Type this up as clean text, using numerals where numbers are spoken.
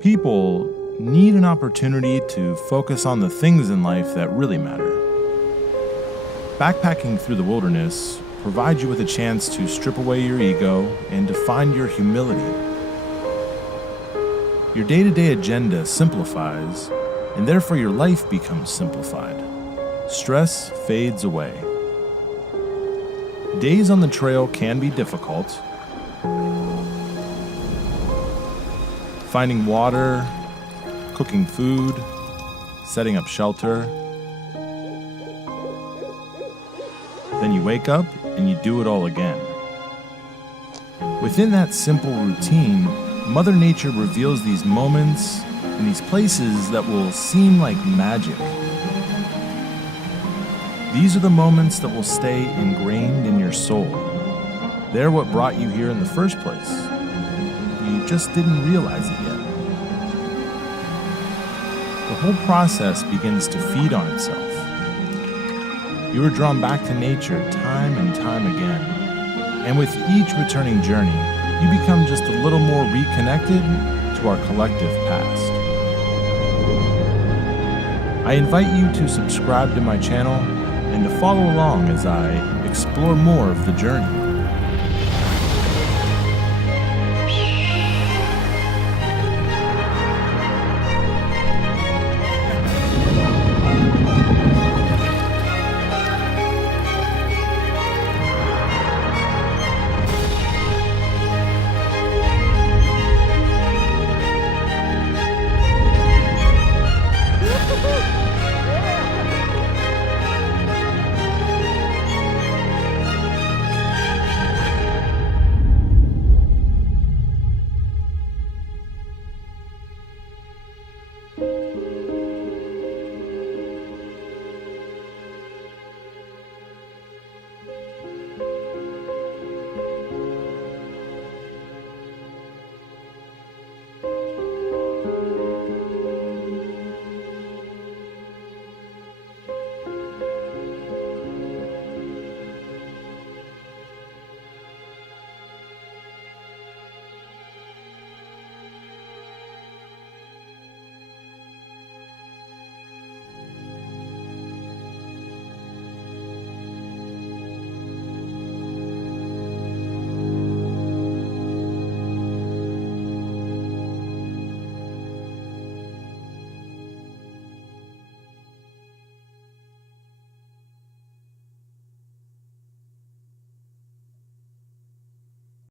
People need an opportunity to focus on the things in life that really matter. Backpacking through the wilderness provides you with a chance to strip away your ego and to find your humility. Your day-to-day agenda simplifies, and therefore your life becomes simplified. Stress fades away. Days on the trail can be difficult. Finding water, cooking food, setting up shelter. Then you wake up and you do it all again. Within that simple routine, Mother Nature reveals these moments and these places that will seem like magic. These are the moments that will stay ingrained in your soul. They're what brought you here in the first place. You just didn't realize it yet. The whole process begins to feed on itself. You are drawn back to nature time and time again. And with each returning journey, you become just a little more reconnected to our collective past. I invite you to subscribe to my channel and to follow along as I explore more of the journey.